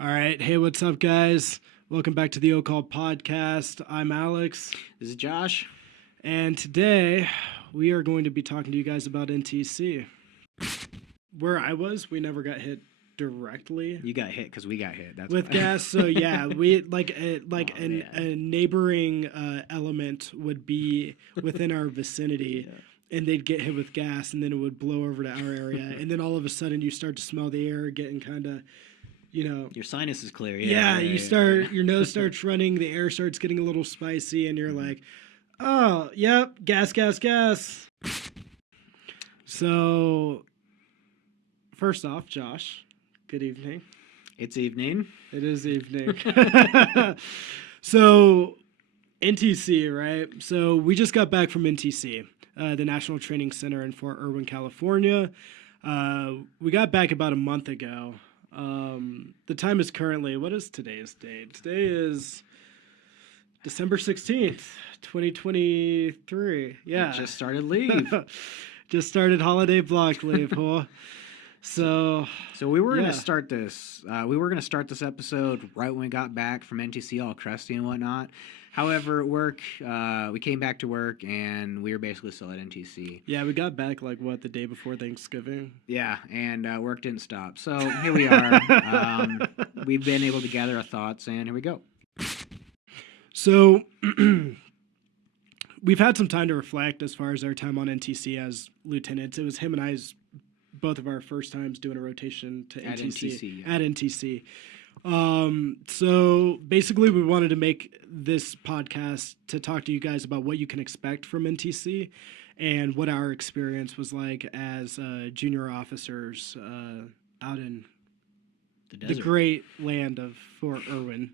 All right. Hey, what's up, guys? Welcome back to the O-Call podcast. I'm Alex. This is Josh. And today we are going to be talking to you guys about NTC. Where I was, we never got hit directly. You got hit because we got hit. That's with why. gas. So yeah, we like a man. neighboring element would be within our vicinity. Yeah. And they'd get hit with gas, and then it would blow over to our area. And then all of a sudden, you start to smell the air getting kind of, Your sinus is clear. Your nose starts running, the air starts getting a little spicy, and you're like, oh, yep, gas, gas, gas. So, first off, Josh, good evening. It's evening. It is evening. So, NTC, right? So, we just got back from NTC, the National Training Center in Fort Irwin, California. We got back about a month ago. The time is currently, what is today's date? Today is December 16th, 2023. Yeah. Just started leave. Just started holiday block leave, huh? So we were gonna start this. We were gonna start this episode right when we got back from NTC, all crusty and whatnot. However, at work, we came back to work and we were basically still at NTC. Yeah, we got back the day before Thanksgiving. Yeah, and work didn't stop. So here we are. We've been able to gather our thoughts, and here we go. So we've had some time to reflect as far as our time on NTC as lieutenants. It was him and I's both of our first times doing a rotation to At NTC, yeah. At NTC. So basically we wanted to make this podcast to talk to you guys about what you can expect from NTC and what our experience was like as junior officers out in the great land of Fort Irwin.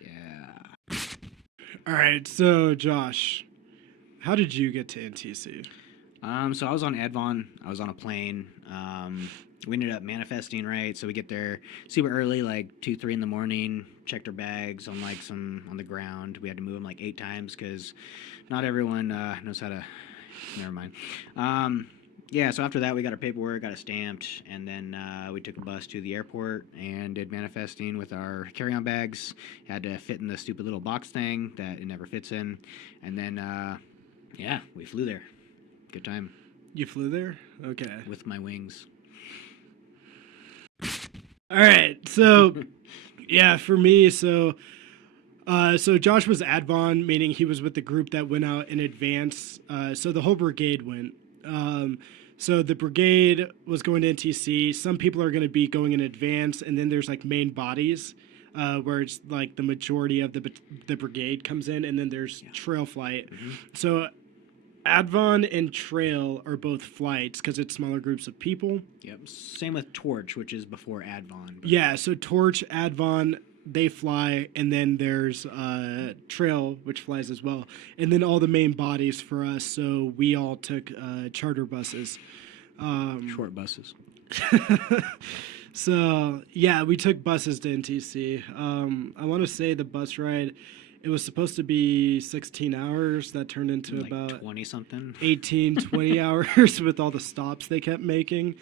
Yeah. All right, so Josh, how did you get to NTC? So I was on Advon. I was on a plane. We ended up manifesting, right? So we get there super early, like 2, 3 in the morning. Checked our bags on on the ground. We had to move them like 8 times because not everyone knows how to. Never mind. Yeah. So after that, we got our paperwork, got it stamped, and then we took a bus to the airport and did manifesting with our carry-on bags. Had to fit in the stupid little box thing that it never fits in, and then yeah, we flew there. Good time. You flew there? Okay. With my wings. All right. So, yeah, for me, so Josh was Advon, meaning he was with the group that went out in advance. So the whole brigade went. So the brigade was going to NTC. Some people are going to be going in advance, and then there's like main bodies, where it's like the majority of the brigade comes in, and then there's trail flight. Mm-hmm. So Advon and Trail are both flights because it's smaller groups of people. Yep. Same with Torch, which is before Advon. Yeah, so Torch, Advon, they fly, and then there's Trail, which flies as well. And then all the main bodies for us, so we all took charter buses. Short buses. So, yeah, we took buses to NTC. I want to say the bus ride, it was supposed to be 16 hours. That turned into like about 20-something. 18, 20 hours with all the stops they kept making.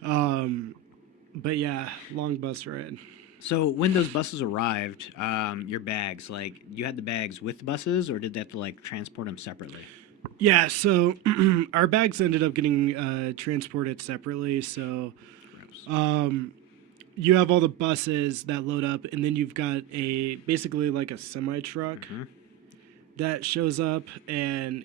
But yeah, long bus ride. So when those buses arrived, your bags, like you had the bags with the buses, or did they have to like transport them separately? Yeah, so our bags ended up getting transported separately. So you have all the buses that load up, and then you've got basically like a semi truck that shows up, and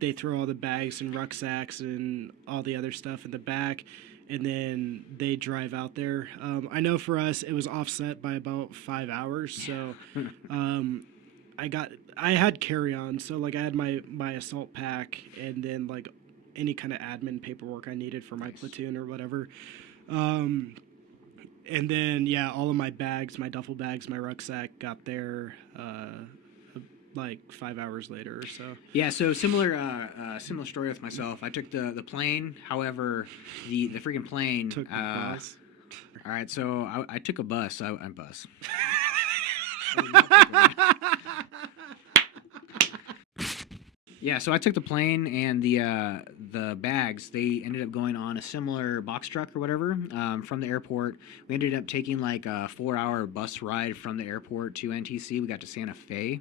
they throw all the bags and rucksacks and all the other stuff in the back, and then they drive out there. I know for us it was offset by about 5 hours, so I had carry-on, so like I had my assault pack and then like any kind of admin paperwork I needed for my platoon or whatever. And then, yeah, all of my bags, my duffel bags, my rucksack got there like 5 hours later or so. Yeah, so similar story with myself. I took the plane. However, the freaking plane took the bus. All right, so I took a bus. I'm bus. Yeah, so I took the plane and the bags. They ended up going on a similar box truck or whatever from the airport. We ended up taking like a 4-hour bus ride from the airport to NTC. We got to Santa Fe,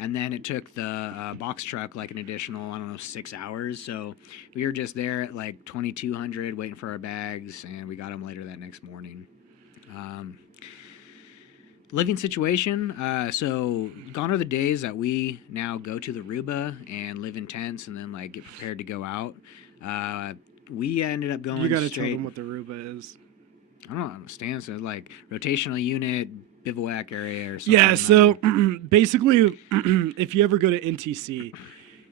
and then it took the box truck like an additional, I don't know, 6 hours. So we were just there at like 2200 waiting for our bags, and we got them later that next morning. Um, Living situation. So gone are the days that we now go to the Ruba and live in tents and then like get prepared to go out. We ended up going. You got to tell straight. them what the Ruba is. I don't understand. So like rotational unit, bivouac area or something. Yeah, so basically, if you ever go to NTC,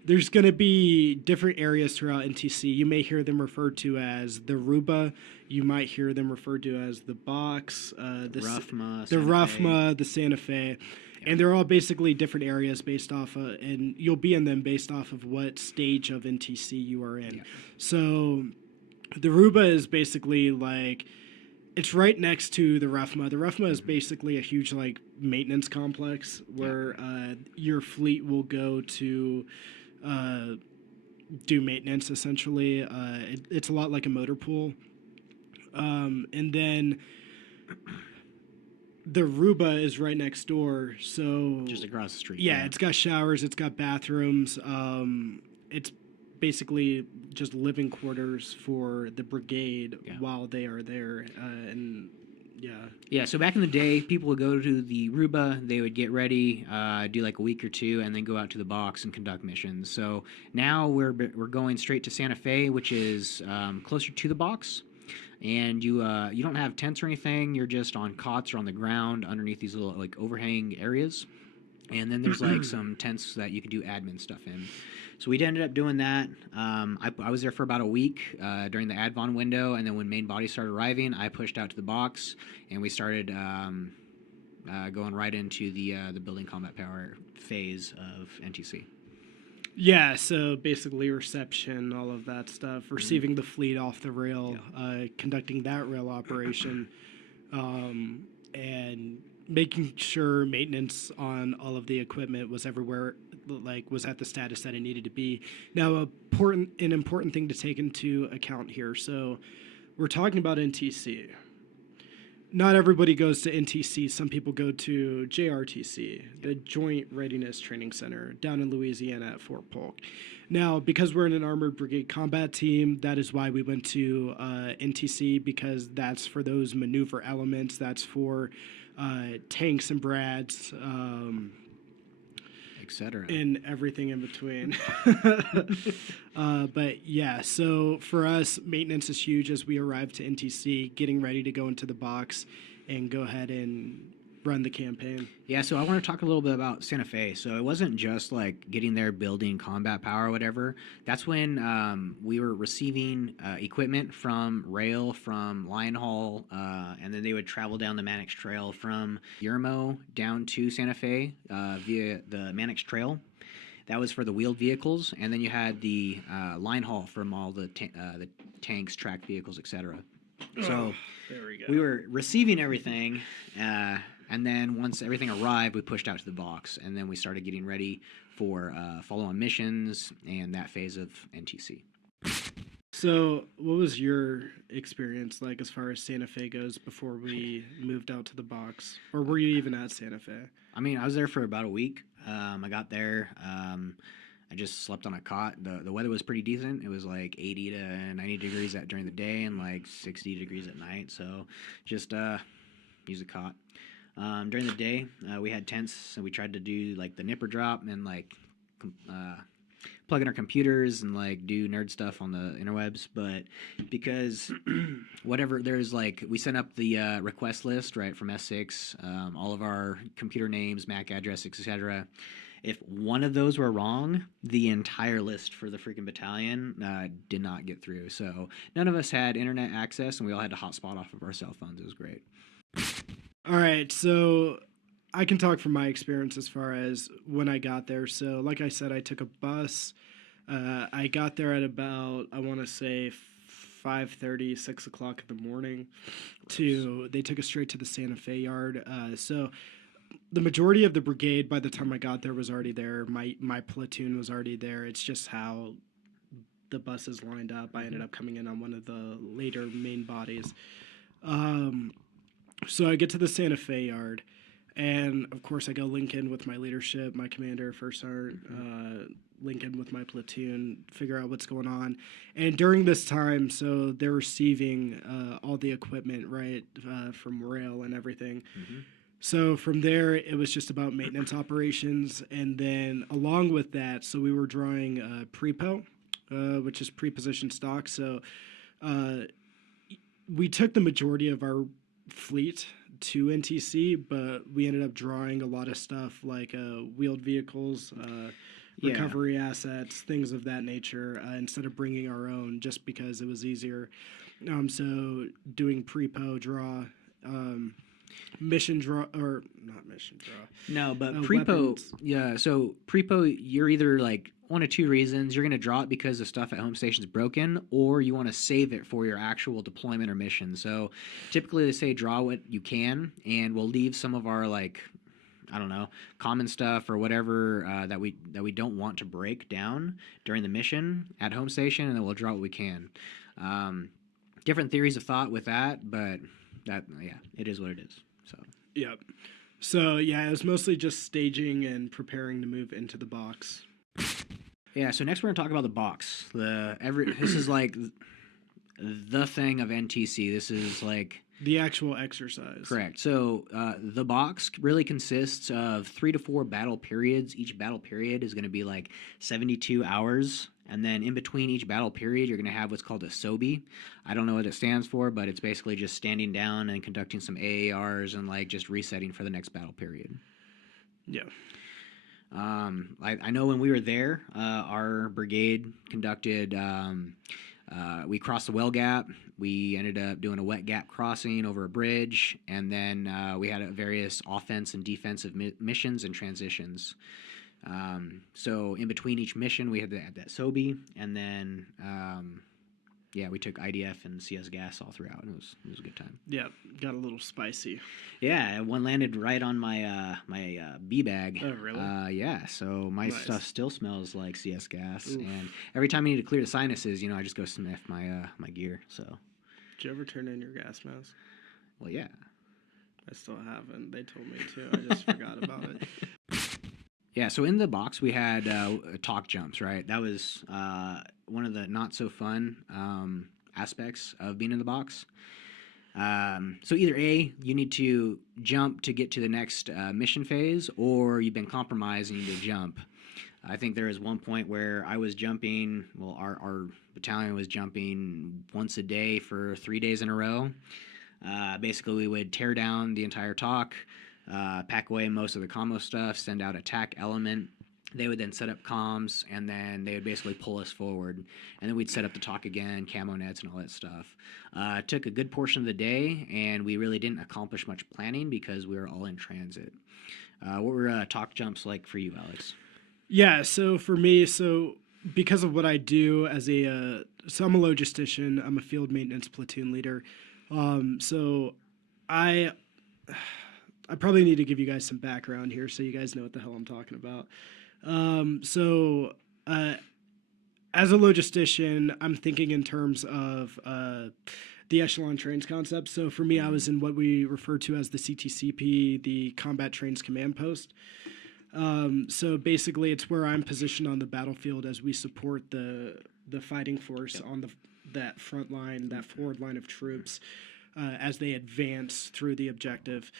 there's going to be different areas throughout NTC. You may hear them referred to as the Ruba. You might hear them referred to as the box, the Roughma, the Santa Fe. Yeah. And they're all basically different areas based off of, and you'll be in them based off of what stage of NTC you are in. Yeah. So the Ruba is basically like, it's right next to the Roughma. The Roughma is basically a huge like maintenance complex where your fleet will go to do maintenance essentially. It's a lot like a motor pool. And then the Ruba is right next door. So just across the street. Yeah, it's got showers, it's got bathrooms. It's basically just living quarters for the brigade while they are there. And yeah, so back in the day, people would go to the Ruba, they would get ready, do like a week or two, and then go out to the box and conduct missions. So now we're going straight to Santa Fe, which is closer to the box. And you don't have tents or anything. You're just on cots or on the ground underneath these little like overhang areas. And then there's like some tents that you can do admin stuff in. So we ended up doing that. I was there for about a week during the advon window, and then when main bodies started arriving, I pushed out to the box, and we started going right into the building combat power phase of NTC. Yeah, so basically reception, all of that stuff, receiving the fleet off the rail, conducting that rail operation, and making sure maintenance on all of the equipment was everywhere, like was at the status that it needed to be. Now, an important thing to take into account here. So we're talking about NTC. Not everybody goes to NTC. Some people go to JRTC, the Joint Readiness Training Center, down in Louisiana at Fort Polk. Now, because we're in an Armored Brigade combat team, that is why we went to NTC, because that's for those maneuver elements. That's for tanks and brads, etc. and everything in between. But yeah, so for us, maintenance is huge as we arrive to NTC, getting ready to go into the box and go ahead and run the campaign. Yeah, so I want to talk a little bit about Santa Fe. So it wasn't just like getting there, building combat power or whatever. That's when we were receiving equipment from rail, from Lion Hall, and then they would travel down the Mannix Trail from Yermo down to Santa Fe via the Mannix Trail. That was for the wheeled vehicles, and then you had the line haul from all the tanks, tracked vehicles, etc. So there we go. We were receiving everything, and then once everything arrived, we pushed out to the box, and then we started getting ready for follow-on missions and that phase of NTC. So what was your experience like as far as Santa Fe goes before we moved out to the box? Or were you even at Santa Fe? I mean, I was there for about a week. I got there. I just slept on a cot. The weather was pretty decent. It was like 80 to 90 degrees during the day and like 60 degrees at night. So just use a cot. During the day, we had tents, and we tried to do like the nipper drop and like plug in our computers and like do nerd stuff on the interwebs. But because whatever, there's like, we sent up the request list right from S6, all of our computer names, MAC address, etc. If one of those were wrong, the entire list for the freaking battalion did not get through. So none of us had internet access, and we all had to hotspot off of our cell phones. It was great. All right, so I can talk from my experience as far as when I got there. So like I said, I took a bus. I got there at about, I want to say 5:30, 6 o'clock in the morning. They took us straight to the Santa Fe yard. So the majority of the brigade, by the time I got there, was already there. My platoon was already there. It's just how the buses lined up. I ended up coming in on one of the later main bodies. So I get to the Santa Fe yard, and of course I go link in with my leadership, my commander, first sergeant, link in with my platoon, figure out what's going on. And during this time, so they're receiving all the equipment, right, from rail and everything. So from there, it was just about maintenance operations. And then along with that, so we were drawing prepo, which is pre-positioned stock. So we took the majority of our fleet to NTC, but we ended up drawing a lot of stuff like wheeled vehicles, recovery assets, things of that nature, instead of bringing our own, just because it was easier. So doing prepo draw, mission draw, or not mission draw. No, but prepo, weapons. yeah. So prepo, you're either like one of two reasons: you're going to draw it because the stuff at home station is broken, or you want to save it for your actual deployment or mission. So typically they say draw what you can, and we'll leave some of our like, I don't know, common stuff or whatever that we don't want to break down during the mission at home station, and then we'll draw what we can. Different theories of thought with that, but that, yeah, it is what it is. So Yep. So yeah, it was mostly just staging and preparing to move into the box. yeah, so next we're gonna talk about the box. This is like the thing of NTC. This is like The actual exercise. correct. So the box really consists of 3 to 4 battle periods. Each battle period is going to be like 72 hours. And then in between each battle period, you're going to have what's called a SOBI. I don't know what it stands for, but it's basically just standing down and conducting some AARs and like just resetting for the next battle period. Yeah. I know when we were there, our brigade conducted, we crossed the well gap. We ended up doing a wet gap crossing over a bridge, and then we had various offense and defensive missions and transitions. So in between each mission, we had that SOBI, and then yeah, we took IDF and CS gas all throughout, and it was a good time. Yeah. Got a little spicy. Yeah, one landed right on my B bag. Oh, really? Yeah, so my Nice. stuff still smells like CS gas, Oof. and every time I need to clear the sinuses, I just go sniff my gear. So, Did you ever turn in your gas mask? well, yeah. I still haven't. They told me to. I just forgot about it. Yeah, so in the box we had talk jumps, right? That was one of the not so fun aspects of being in the box. So either A, you need to jump to get to the next mission phase, or you've been compromised and you need to jump. I think there was one point where I was jumping, well, our battalion was jumping once a day for 3 days in a row. Basically, we would tear down the entire talk, pack away most of the commo stuff, send out attack element. They would then set up comms, and then they would basically pull us forward. And then we'd set up the talk again, camo nets, and all that stuff. Took a good portion of the day, and we really didn't accomplish much planning because we were all in transit. What were talk jumps like for you, Alex? Yeah, so for me, because of what I do as so I'm a logistician, I'm a field maintenance platoon leader. So I probably need to give you guys some background here so you guys know what the hell I'm talking about. As a logistician, I'm thinking in terms of the echelon trains concept. So for me, I was in what we refer to as the CTCP, the Combat Trains Command Post. So basically, it's where I'm positioned on the battlefield as we support the fighting force on that front line, that forward line of troops, as they advance through the objective.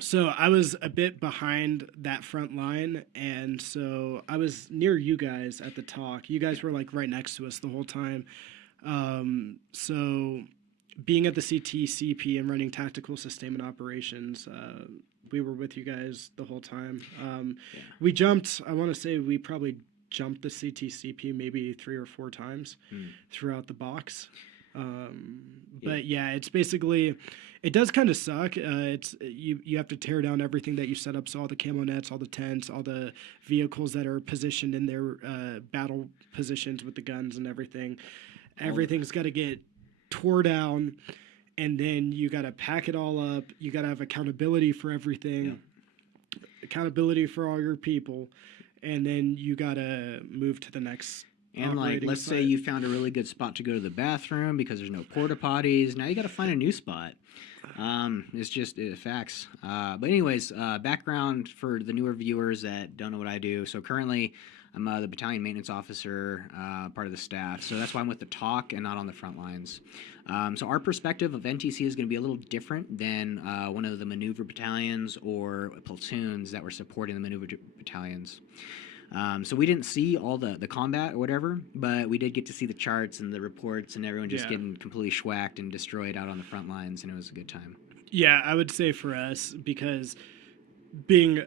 So I was a bit behind that front line, and so I was near you guys at the talk. You guys were like right next to us the whole time. So being at the CTCP and running tactical sustainment operations, we were with you guys the whole time. We jumped, I want to say we probably jumped the CTCP maybe 3 or 4 times throughout the box. But yeah, it's basically, it does kind of suck. It's you have to tear down everything that you set up. So all the camo nets, all the tents, all the vehicles that are positioned in their battle positions with the guns and everything. Everything's got to get tore down. and then you got to pack it all up. You got to have accountability for everything, accountability for all your people, and then you got to move to the next. And like, let's say you found a really good spot to go to the bathroom because there's no porta potties. Now you got to find a new spot. It's just facts. But anyways, background for the newer viewers that don't know what I do. So currently, I'm the battalion maintenance officer, part of the staff. So that's why I'm with the TALK and not on the front lines. So our perspective of NTC is going to be a little different than one of the maneuver battalions or platoons that were supporting the maneuver battalions. So we didn't see all the combat or whatever, but we did get to see the charts and the reports and everyone just getting completely schwacked and destroyed out on the front lines, and it was a good time. Yeah, I would say for us, because being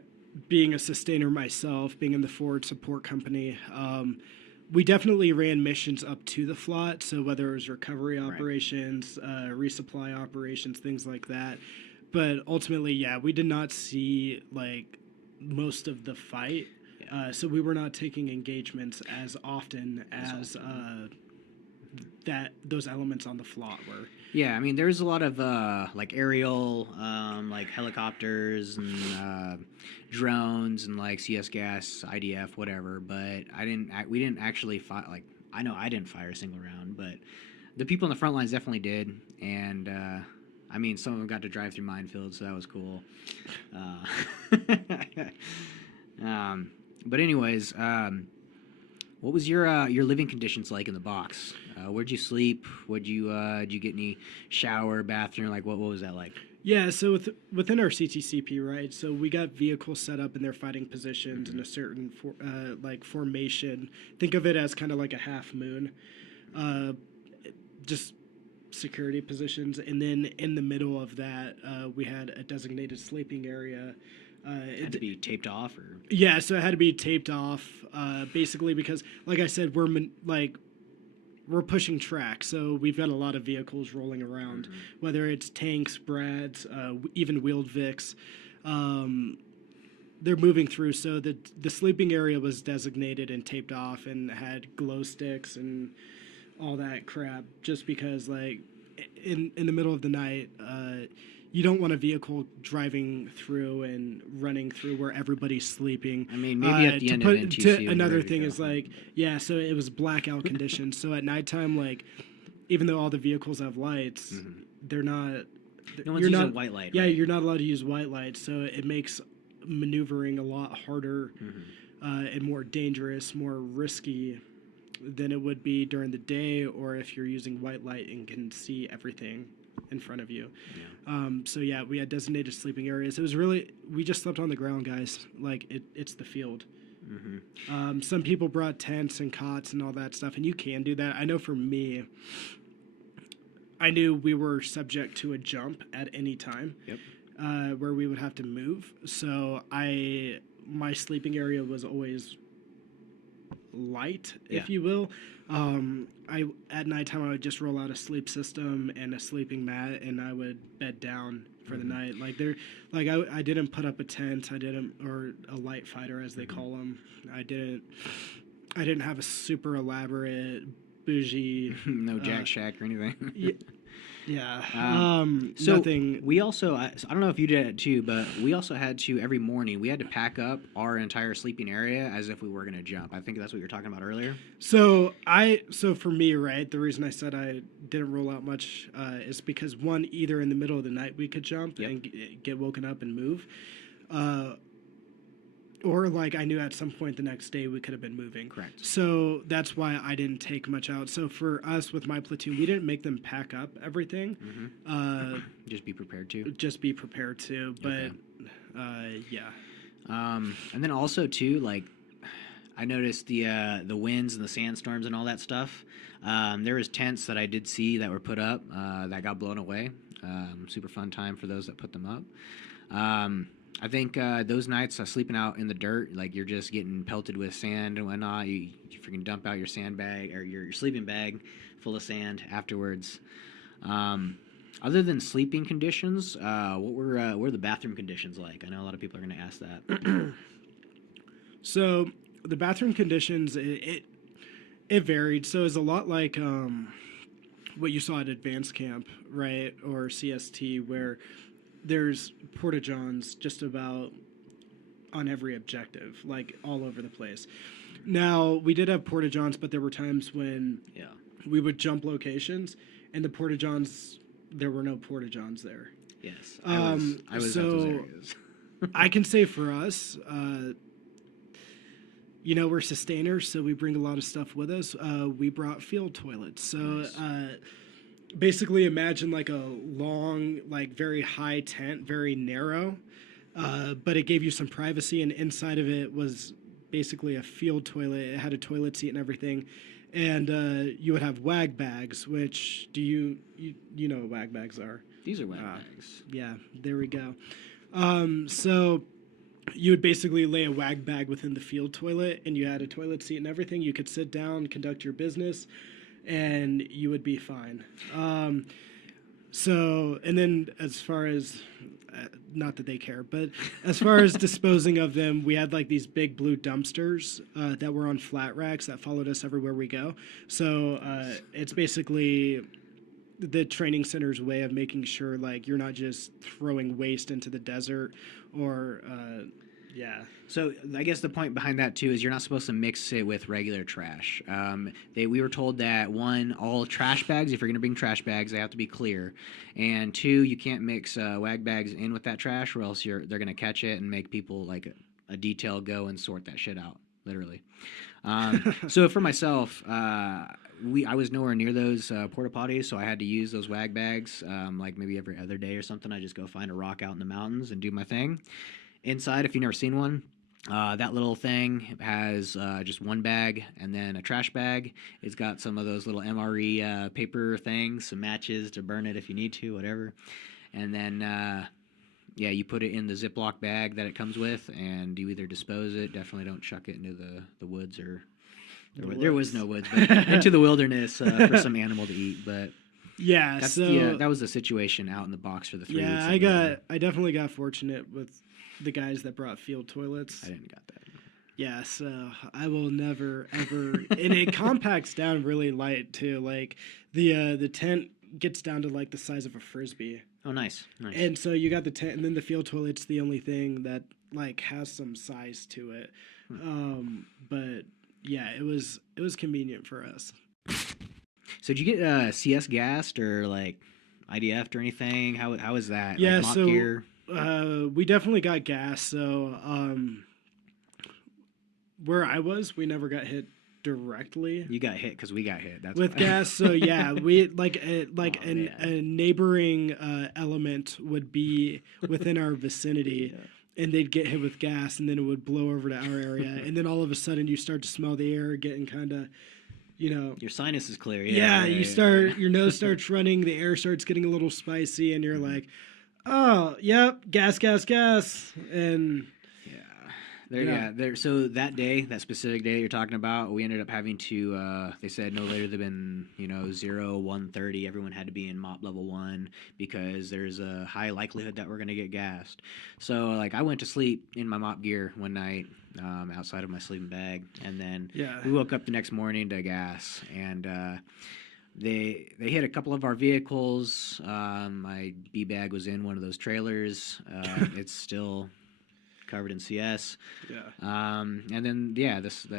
a sustainer myself, being in the forward support company, we definitely ran missions up to the FLOT. So whether it was recovery operations, resupply operations, things like that. But ultimately, yeah, we did not see like most of the fight. So we were not taking engagements as often as those elements on the FLOT were. Yeah, I mean, there's a lot of like aerial, like helicopters and drones and like CS gas, IDF, whatever. But we didn't actually fire. Like, I know I didn't fire a single round, but the people on the front lines definitely did. And I mean, some of them got to drive through minefields, so that was cool. But anyways, what was your living conditions like in the box? Where'd you sleep? Did you get any shower, bathroom? Like what was that like? Yeah, so within our CTCP, right? So we got vehicles set up in their fighting positions in a certain formation. Think of it as kind of like a half moon, just security positions, and then in the middle of that, we had a designated sleeping area. It had to be taped off, or yeah, so it had to be taped off, basically because, like I said, we're pushing track, so we've got a lot of vehicles rolling around, whether it's tanks, Brads, even wheeled Vics. They're moving through, so the sleeping area was designated and taped off and had glow sticks and all that crap, just because, like, in the middle of the night, you don't want a vehicle driving through and running through where everybody's sleeping. I mean, maybe at the end of NTC. Another thing is like, yeah, so it was blackout conditions. So at nighttime, like, even though all the vehicles have lights, they're not. No one's using white light. Yeah, right? you're not allowed to use white light, so it makes maneuvering a lot harder and more dangerous, more risky than it would be during the day, or if you're using white light and can see everything in front of you. So yeah, we had designated sleeping areas. It was really, we just slept on the ground, guys. Like it's the field. Some people brought tents and cots and all that stuff, and you can do that. I know for me, I knew we were subject to a jump at any time, where we would have to move. So my sleeping area was always light, if you will. At nighttime I would just roll out a sleep system and a sleeping mat, and I would bed down for the night. I didn't put up a tent. Or a light fighter as they call them. I didn't have a super elaborate bougie. No Jack Shack or anything. Yeah. So nothing. We also, I don't know if you did it too, but we also had to, every morning, we had to pack up our entire sleeping area as if we were going to jump. I think that's what you were talking about earlier. So for me, right, the reason I said I didn't roll out much is because, one, either in the middle of the night we could jump and get woken up and move, or like I knew at some point the next day we could have been moving. Correct. So that's why I didn't take much out. So for us with my platoon, we didn't make them pack up everything. Just be prepared to. Just be prepared to. But yeah. And then also too, like, I noticed the winds and the sandstorms and all that stuff. There was tents that I did see that were put up that got blown away. Super fun time for those that put them up. I think those nights sleeping out in the dirt, like you're just getting pelted with sand and whatnot. You freaking dump out your sandbag or your sleeping bag full of sand afterwards. Other than sleeping conditions, what were the bathroom conditions like? I know a lot of people are going to ask that. So the bathroom conditions, it varied. So it's a lot like what you saw at advanced camp, right, or CST, where there's porta-johns just about on every objective, like all over the place. Now, we did have porta-johns, but there were times when Yeah. we would jump locations, and the porta-johns, there were no porta-johns there. Yes. I was at those areas. I can say for us, we're sustainers, so we bring a lot of stuff with us. We brought field toilets. So Nice. basically imagine like a long, like very high tent, very narrow, but it gave you some privacy, and inside of it was basically a field toilet. It had a toilet seat and everything. And you would have wag bags, which you know what wag bags are? These are wet bags. Yeah, there we go. So you would basically lay a wag bag within the field toilet, and you had a toilet seat and everything. You could sit down, conduct your business, and you would be fine. And then as far as, not that they care, but as far as disposing of them, we had like these big blue dumpsters that were on flat racks that followed us everywhere we go. So it's basically the training center's way of making sure like you're not just throwing waste into the desert or So I guess the point behind that too is you're not supposed to mix it with regular trash. We were told that one, all trash bags, if you're going to bring trash bags, they have to be clear, and two, you can't mix wag bags in with that trash, or else they're going to catch it and make people like a detail go and sort that shit out, literally. So for myself, I was nowhere near those porta potties, so I had to use those wag bags like maybe every other day or something. I just go find a rock out in the mountains and do my thing. Inside, if you've never seen one, that little thing has just one bag and then a trash bag. It's got some of those little MRE paper things, some matches to burn it if you need to, whatever. And then, you put it in the Ziploc bag that it comes with, and you either dispose it. Definitely don't chuck it into the woods or there was no woods, but into the wilderness for some animal to eat. But yeah, that was the situation out in the box for the 3 weeks. Yeah, I definitely got fortunate with the guys that brought field toilets. I didn't got that. Yeah, so I will never ever, and it compacts down really light too. Like the tent gets down to like the size of a frisbee. Oh, nice. And so you got the tent, and then the field toilet's the only thing that like has some size to it. But yeah, it was convenient for us. So did you get CS gassed or like IDF'd or anything? How is that? Yeah, like, mock so gear? We definitely got gas. So where I was, we never got hit directly. You got hit because we got hit. That's with why. gas. So yeah, we a neighboring element would be within our vicinity. Yeah. And they'd get hit with gas, and then it would blow over to our area, and then all of a sudden you start to smell the air getting kind of, your sinus is clear. Yeah, your nose starts running, the air starts getting a little spicy, and you're like, oh, yep, gas, and so that day, that specific day that you're talking about, we ended up having to, they said no later than 0, 1:30, everyone had to be in MOP level 1 because there's a high likelihood that we're going to get gassed. So like I went to sleep in my MOP gear one night outside of my sleeping bag, and then we woke up the next morning to gas, and they hit a couple of our vehicles. My B bag was in one of those trailers. It's still covered in CS. And then the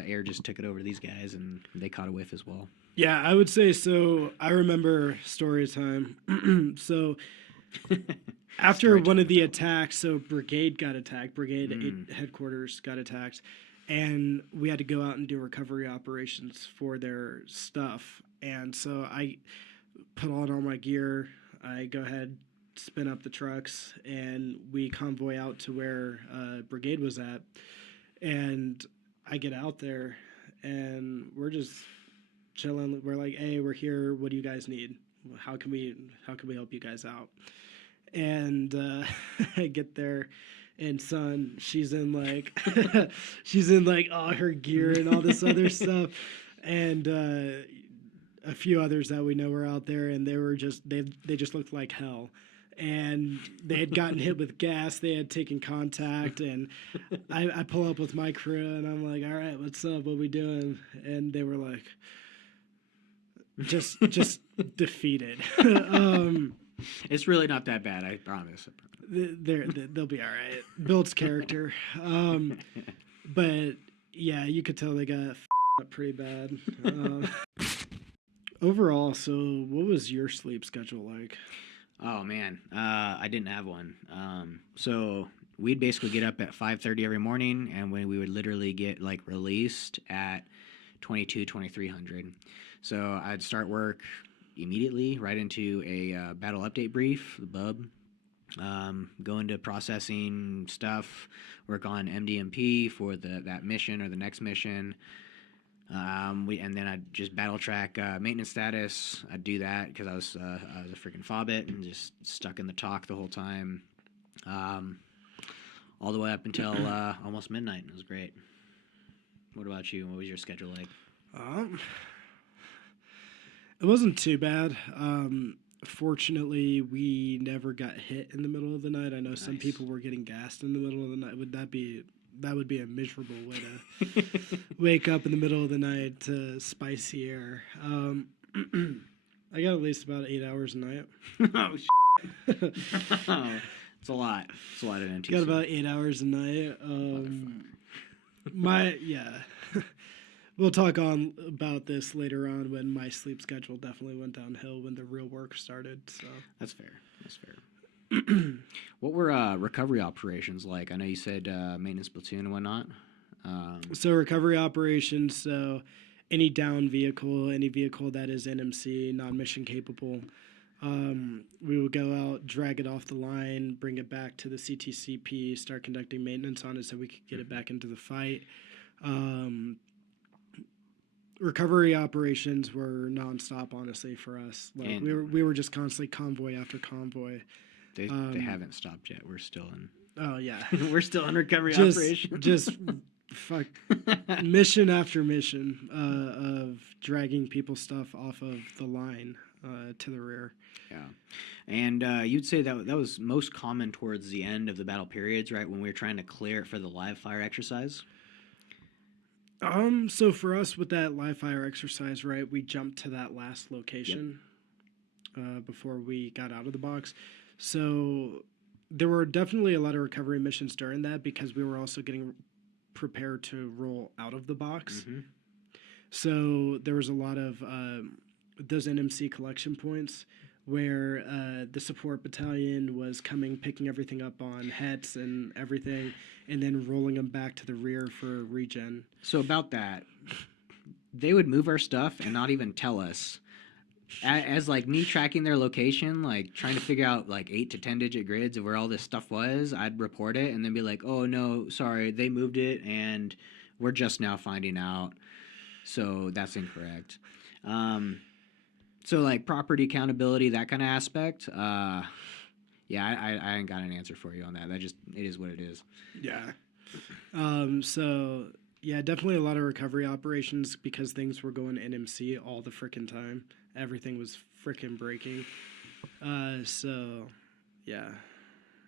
air just took it over to these guys, and they caught a whiff as well. Yeah, I would say so. I remember story time. So after one of the attacks, so Brigade got attacked. Brigade 8 headquarters got attacked, and we had to go out and do recovery operations for their stuff. And so I put on all my gear. I go ahead, spin up the trucks, and we convoy out to where Brigade was at. And I get out there, and we're just chilling. We're like, hey, we're here. What do you guys need? How can we help you guys out? And I get there, and son, she's in like all her gear and all this other stuff, and a few others that we know were out there, and they just looked like hell. And they had gotten hit with gas. They had taken contact, and I pull up with my crew, and I'm like, all right, what's up? What we doing? And they were like, just defeated. It's really not that bad, I promise. They'll be all right. Builds character. But yeah, you could tell they got up pretty bad. Overall, so what was your sleep schedule like? Oh man, I didn't have one. So we'd basically get up at 5:30 every morning, and when we would literally get like released at 2300. So I'd start work immediately, right into a battle update brief, the bub. Go into processing stuff, work on MDMP for that mission or the next mission. And then I'd just battle track maintenance status. I'd do that because I was a freaking fobbit and just stuck in the talk the whole time, all the way up until almost midnight. It was great. What about you? What was your schedule like? It wasn't too bad. Fortunately, we never got hit in the middle of the night. I know some people were getting gassed in the middle of the night. That would be a miserable way to wake up in the middle of the night to spicy air. I got at least about 8 hours a night. Oh, it's a lot. It's a lot of NTC. Got about 8 hours a night. We'll talk on about this later on when my sleep schedule definitely went downhill when the real work started. So that's fair. That's fair. What were recovery operations like? I know you said maintenance platoon and whatnot. So recovery operations, so any down vehicle, any vehicle that is NMC, non-mission capable, we would go out, drag it off the line, bring it back to the CTCP, start conducting maintenance on it so we could get it back into the fight. Recovery operations were nonstop, honestly, for us. Like we were just constantly convoy after convoy. They haven't stopped yet. We're still in. Oh yeah, we're still in recovery operations. Just fuck mission after mission of dragging people's stuff off of the line to the rear. Yeah, and you'd say that was most common towards the end of the battle periods, right? When we were trying to clear it for the live fire exercise. So for us with that live fire exercise, right, we jumped to that last location before we got out of the box. So there were definitely a lot of recovery missions during that because we were also getting prepared to roll out of the box. Mm-hmm. So there was a lot of those NMC collection points where the support battalion was coming, picking everything up on hets and everything, and then rolling them back to the rear for regen. So about that, they would move our stuff and not even tell us. As like me tracking their location, like trying to figure out like 8 to 10 digit grids of where all this stuff was, I'd report it and then be like, oh no, sorry, they moved it and we're just now finding out. So that's incorrect. So like property accountability, that kind of aspect. Yeah, I ain't got an answer for you on that. It is what it is. Yeah. So yeah, definitely a lot of recovery operations because things were going NMC all the frickin' time. Everything was frickin' breaking. So yeah.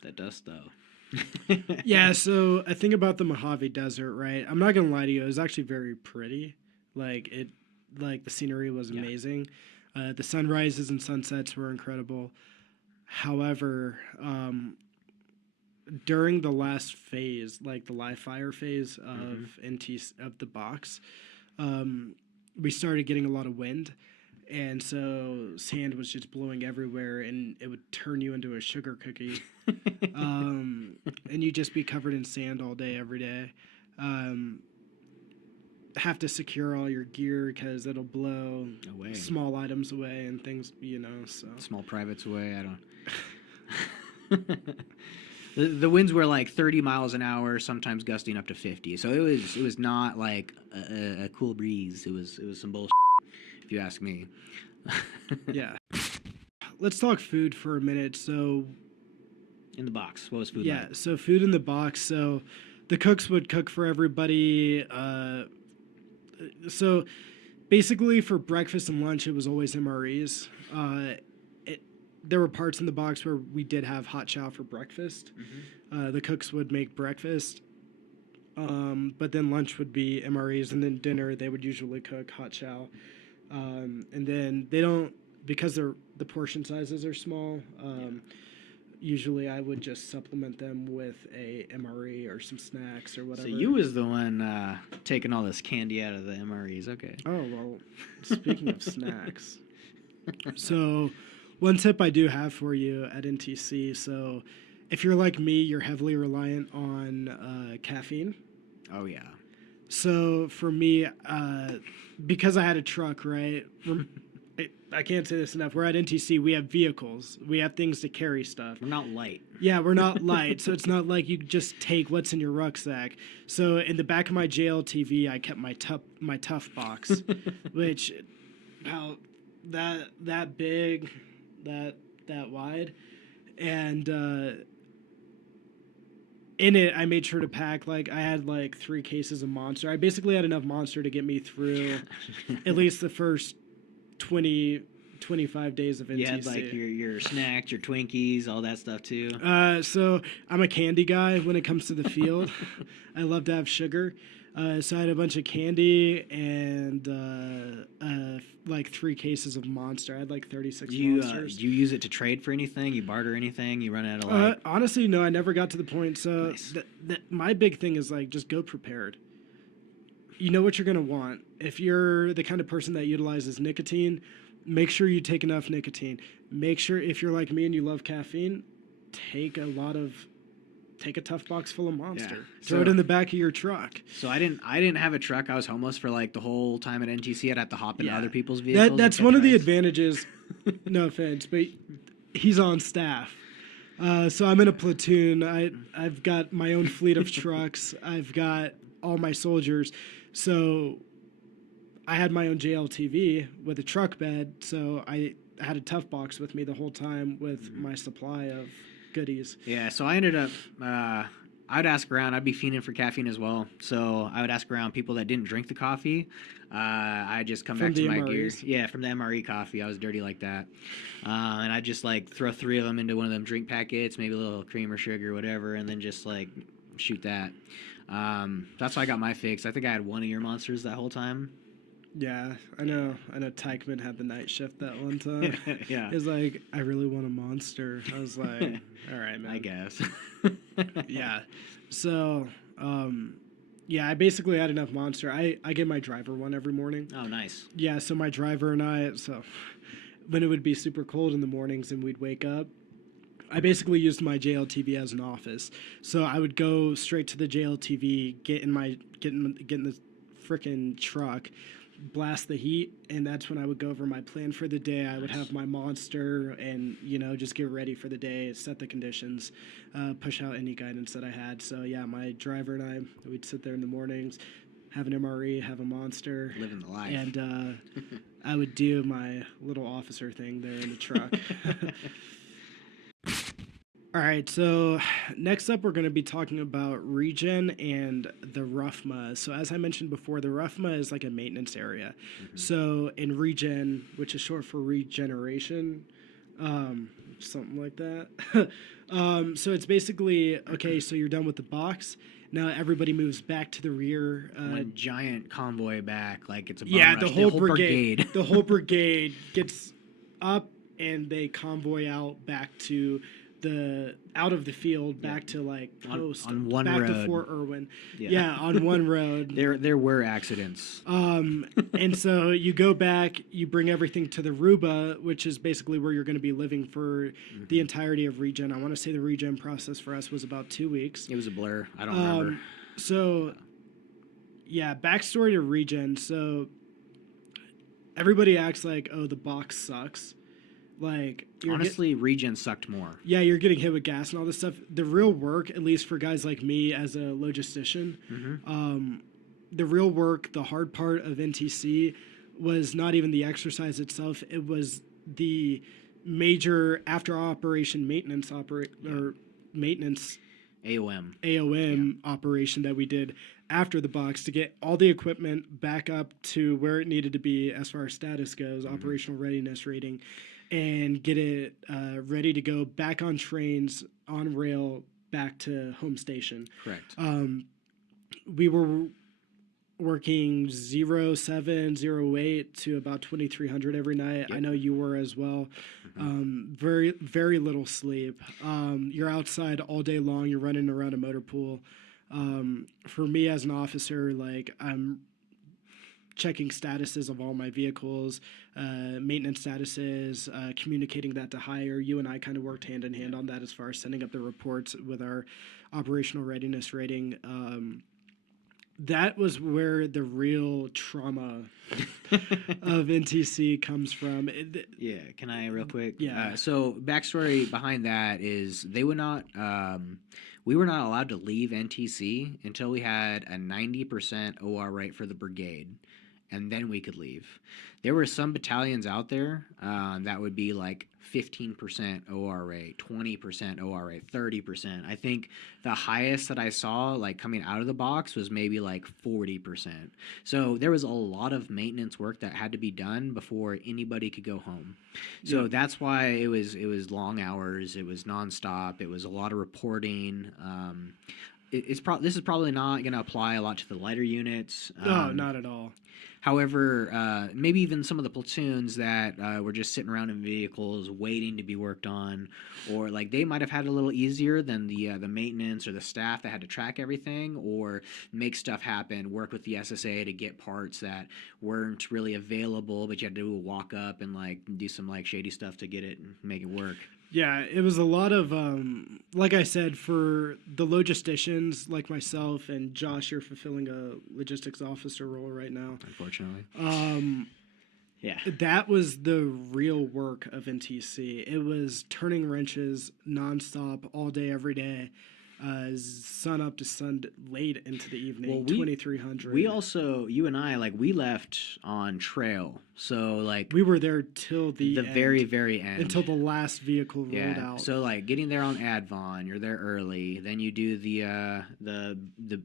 That dust though. Yeah, so I think about the Mojave Desert, right? I'm not gonna lie to you, it was actually very pretty. Like the scenery was amazing. The sunrises and sunsets were incredible. However, during the last phase, like the live fire phase of NTC of the box, we started getting a lot of wind, and so sand was just blowing everywhere, and it would turn you into a sugar cookie, and you'd just be covered in sand all day, every day. Have to secure all your gear because it'll blow away. Small items away and things, so. Small privates away, I don't... The winds were like 30 miles an hour, sometimes gusting up to 50. So it was not like a cool breeze. It was some bullshit, if you ask me. Yeah. Let's talk food for a minute. So in the box, what was food like? Yeah, so food in the box. So the cooks would cook for everybody. So basically for breakfast and lunch, it was always MREs. There were parts in the box where we did have hot chow for breakfast. Mm-hmm. The cooks would make breakfast, but then lunch would be MREs, and then dinner they would usually cook hot chow. And then they don't, because the portion sizes are small. Usually I would just supplement them with a MRE or some snacks or whatever. So you was the one taking all this candy out of the MREs. Okay. Oh, well, speaking of snacks. So one tip I do have for you at NTC. So if you're like me, you're heavily reliant on caffeine. Oh yeah. So for me, because I had a truck, right? I can't say this enough. We're at NTC. We have vehicles. We have things to carry stuff. We're not light. Yeah, we're not light. So it's not like you just take what's in your rucksack. So in the back of my JLTV, I kept my tough box, which about that big, that wide, and in it, I made sure to pack, like, I had like 3 cases of Monster. I basically had enough Monster to get me through at least the first 25 days of NTC. You had like your snacks, your Twinkies, all that stuff too. So I'm a candy guy when it comes to the field. I love to have sugar. So I had a bunch of candy and like 3 cases of Monster. I had like 36 Monsters. Do you use it to trade for anything? You barter anything? You run out of like... Honestly, no, I never got to the point. So Nice. my big thing is like just go prepared. You know what you're going to want. If you're the kind of person that utilizes nicotine, make sure you take enough nicotine. Make sure, if you're like me and you love caffeine, take a tough box full of Monster. Yeah. Throw it in the back of your truck. So I didn't have a truck. I was homeless for like the whole time at NTC. I'd have to hop into Yeah. other people's vehicles. That's and one catch of the rides. advantages. No offense, but he's on staff. So I'm in a platoon. I've got my own fleet of trucks. I've got all my soldiers. So I had my own JLTV with a truck bed. So I had a tough box with me the whole time with my supply of goodies. Yeah, so I ended up, I'd ask around. I'd be fiending for caffeine as well. So I would ask around people that didn't drink the coffee. I'd just come From back to the my gear. MREs? Yeah, from the MRE coffee. I was dirty like that. And I'd just like throw 3 of them into one of them drink packets, maybe a little cream or sugar or whatever, and then just like shoot that. That's how I got my fix. I think I had 1 of your Monsters that whole time. Yeah, I know Teichman had the night shift that one time. Yeah. He's like, I really want a Monster. I was like, all right, man. I guess. Yeah. So, yeah, I basically had enough Monster. I get my driver one every morning. Oh, nice. Yeah, so my driver and I, so when it would be super cold in the mornings and we'd wake up, I basically used my JLTV as an office. So I would go straight to the JLTV, get in the frickin' truck, blast the heat, and that's when I would go over my plan for the day. I would have my Monster and, just get ready for the day, set the conditions, push out any guidance that I had. So yeah, my driver and I, we'd sit there in the mornings, have an MRE, have a Monster. Living the life. And I would do my little officer thing there in the truck. All right, so next up we're going to be talking about regen and the RUFMA. So as I mentioned before, the RUFMA is like a maintenance area. So in regen, which is short for regeneration, something like that. So it's basically, okay, so you're done with the box. Now everybody moves back to the rear. One giant convoy back, like it's a bum Yeah, rush. the whole brigade. The whole brigade gets up and they convoy out back to out of the field back to like post on one back road. to Fort Irwin. Yeah, on one road. There were accidents. And so you go back, you bring everything to the Ruba, which is basically where you're going to be living for the entirety of regen. I want to say the regen process for us was about 2 weeks. It was a blur. I don't remember. So, yeah, backstory to regen. So everybody acts like, oh, the box sucks. Like, Honestly, regen sucked more. Yeah, you're getting hit with gas and all this stuff. The real work, at least for guys like me as a logistician, the real work, the hard part of NTC was not even the exercise itself. It was the major after operation maintenance maintenance AOM operation that we did after the box to get all the equipment back up to where it needed to be as far as status goes, operational readiness rating, and get it ready to go back on trains, on rail, back to home station. Correct. We were working 07, 08 to about 2300 every night. I know you were as well. Very, very little sleep. You're outside all day long. You're running around a motor pool. For me as an officer, like I'm checking statuses of all my vehicles, maintenance statuses, communicating that to hire. You and I kind of worked hand in hand on that as far as sending up the reports with our operational readiness rating. That was where the real trauma of NTC comes from. Yeah, can I real quick? Yeah. So backstory behind that is they would not. We were not allowed to leave NTC until we had a 90% OR rate for the brigade, and then we could leave. There were some battalions out there that would be like 15% OR rate, 20% OR rate, 30%. I think the highest that I saw, like coming out of the box, was maybe like 40%. So there was a lot of maintenance work that had to be done before anybody could go home. So that's why it was long hours. It was nonstop. It was a lot of reporting. This is probably not going to apply a lot to the lighter units. No, not at all. However, maybe even some of the platoons that were just sitting around in vehicles waiting to be worked on, or like they might have had it a little easier than the maintenance or the staff that had to track everything or make stuff happen, work with the SSA to get parts that weren't really available, but you had to do a walk up and like do some like shady stuff to get it and make it work. Yeah, it was a lot of, like I said, for the logisticians like myself and Josh, you're fulfilling a logistics officer role right now. Unfortunately. Yeah. That was the real work of NTC. It was turning wrenches nonstop, all day, every day, sun up to late into the evening, Well, 2300. We also, you and I, like, we left on trail. So, like, we were there till the end, very, very end. until the last vehicle rolled out. So, like, getting there on Advon, you're there early. Then you do the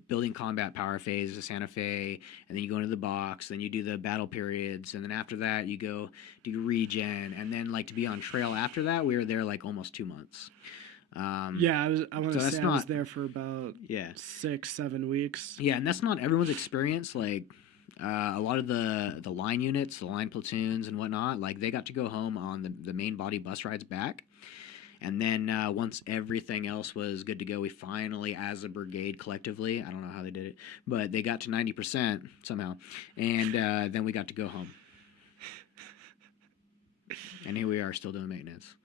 building combat power phase of Santa Fe, and then you go into the box. Then you do the battle periods, and then after that, you go do regen. And then, like, to be on trail after that, we were there, like, almost 2 months. I want to say I was there for about 6-7 weeks. Yeah, and that's not everyone's experience. Like a lot of the line units, the line platoons and whatnot, like they got to go home on the main body bus rides back. And then once everything else was good to go, we finally, as a brigade collectively, I don't know how they did it, but they got to 90% somehow. And then we got to go home. And here we are still doing maintenance.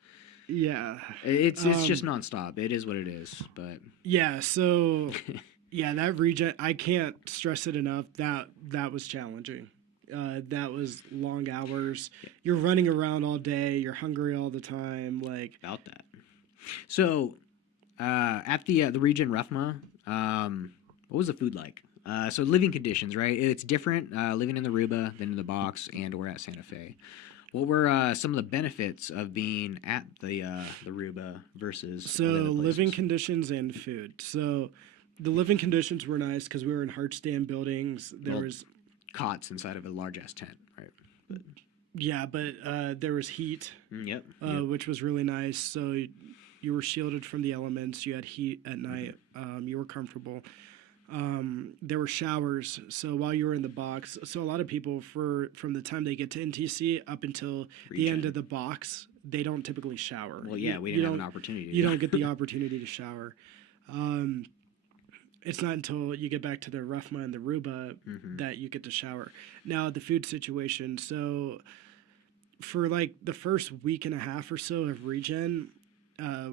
Yeah, it's just nonstop. It is what it is, but yeah. So that regen, I can't stress it enough. That was challenging. That was long hours. Yeah. You're running around all day. You're hungry all the time. Like about that. So at the regen REFMA, what was the food like? So living conditions, right? It's different living in the Ruba than in the box and or at Santa Fe. What were some of the benefits of being at the Ruba versus other places? Living conditions and food. So the living conditions were nice because we were in hard stand buildings. There was cots inside of a large ass tent, right? But there was heat. Yep. Which was really nice. So you were shielded from the elements. You had heat at night. You were comfortable. There were showers, so while you were in the box, so a lot of people from the time they get to NTC up until the end of the box, they don't typically shower. Well, yeah, we didn't have an opportunity. You don't get the opportunity to shower. It's not until you get back to the REFMA and the Ruba that you get to shower. Now, the food situation. So for like the first week and a half or so of regen,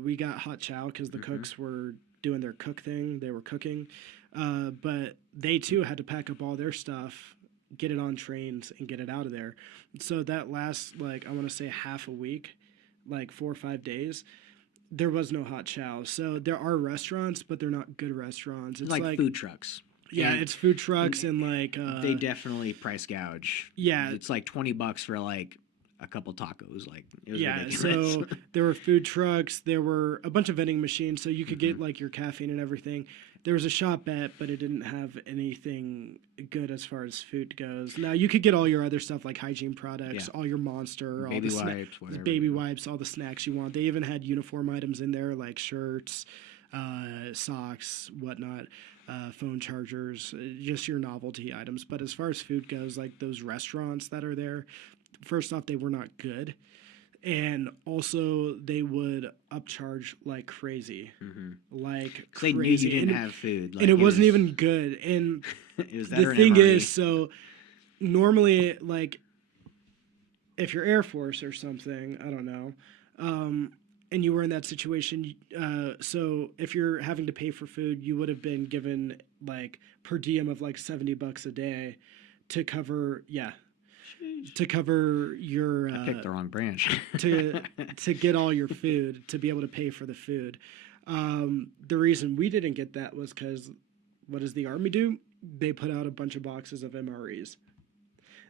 we got hot chow because the cooks were doing their cook thing. They were cooking. But they too had to pack up all their stuff, get it on trains, and get it out of there. So that lasts, like, I want to say half a week, like 4 or 5 days. There was no hot chow. So there are restaurants, but they're not good restaurants. It's like food trucks. Yeah, it's food trucks and like... they definitely price gouge. Yeah. It's like $20 for like a couple tacos. Like, it was ridiculous. So there were food trucks. There were a bunch of vending machines, so you could get like your caffeine and everything. There was a shop at, but it didn't have anything good as far as food goes. Now, you could get all your other stuff like hygiene products, all your Monster, baby wipes, whatever. Baby wipes, all the snacks you want. They even had uniform items in there like shirts, socks, whatnot, phone chargers, just your novelty items. But as far as food goes, like those restaurants that are there, first off, they were not good. And also, they would upcharge like crazy, like 'Cause they crazy. knew you didn't and, have food. Like, and it wasn't even good. And It was that the or an thing MRE. is, so normally, like, if you're Air Force or something, I don't know, and you were in that situation, so if you're having to pay for food, you would have been given like per diem of like $70 a day to cover, to cover your I picked the wrong branch. to get all your food, to be able to pay for the food. The reason we didn't get that was because what does the Army do? They put out a bunch of boxes of MREs.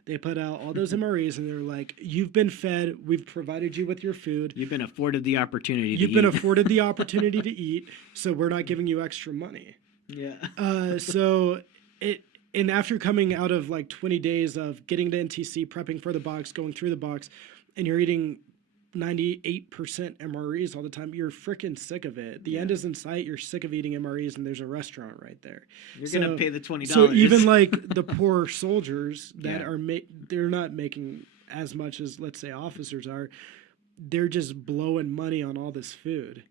They put out all those MREs, and they're like, "You've been fed. We've provided you with your food. You've been afforded the opportunity to You've eat. been afforded the opportunity to eat. So we're not giving you extra money." Yeah. So it. And after coming out of like 20 days of getting to NTC, prepping for the box, going through the box, and you're eating 98% MREs all the time, you're freaking sick of it. The end is in sight. You're sick of eating MREs, and there's a restaurant right there. You're going to pay the $20. So even like the poor soldiers that Yeah. are, they're not making as much as, let's say, officers are. They're just blowing money on all this food.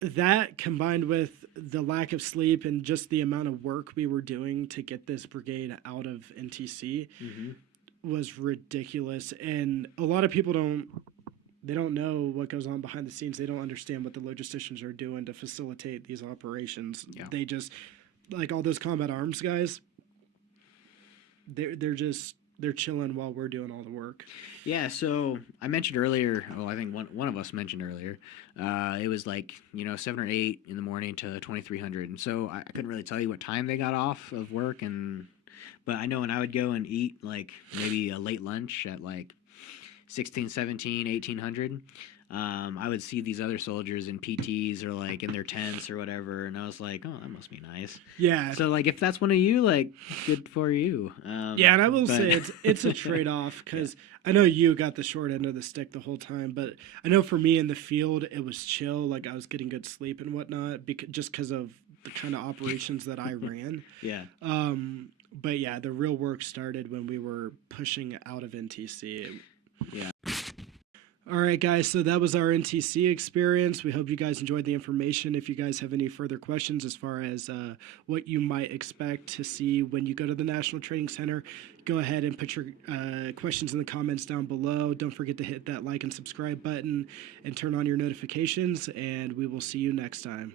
That combined with the lack of sleep and just the amount of work we were doing to get this brigade out of NTC was ridiculous. And a lot of people don't know what goes on behind the scenes. They don't understand what the logisticians are doing to facilitate these operations. Yeah. They just, like all those combat arms guys, they're chilling while we're doing all the work. Yeah, so I mentioned earlier, well, I think one of us mentioned earlier, it was like, 7 or 8 in the morning to 2300. And so I couldn't really tell you what time they got off of work. But I know when I would go and eat like maybe a late lunch at like 16, 17, 1800, I would see these other soldiers in PTs or like in their tents or whatever. And I was like, oh, that must be nice. Yeah. So like, if that's one of you, like, good for you. Yeah, and I will say it's a trade-off because I know you got the short end of the stick the whole time, but I know for me in the field it was chill. Like I was getting good sleep and whatnot, just because of the kind of operations that I ran. Yeah. But yeah, the real work started when we were pushing out of NTC. Yeah. All right, guys, so that was our NTC experience. We hope you guys enjoyed the information. If you guys have any further questions as far as what you might expect to see when you go to the National Training Center, go ahead and put your questions in the comments down below. Don't forget to hit that like and subscribe button and turn on your notifications, and we will see you next time.